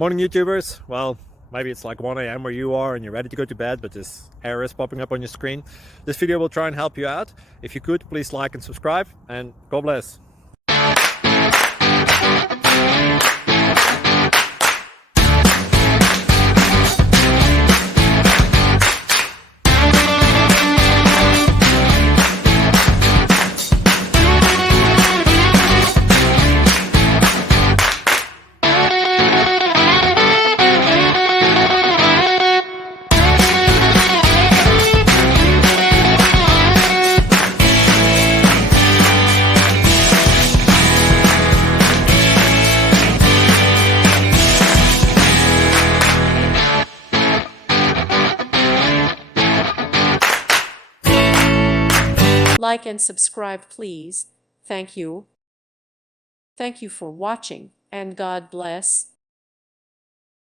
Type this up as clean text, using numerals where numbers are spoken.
Morning YouTubers. Well, maybe it's like 1 a.m. where you are and you're ready to go to bed, but this error is popping up on your screen. This video will try and help you out. If you could, please like and subscribe, and God bless. Like and subscribe, please. Thank you. Thank you for watching, and God bless.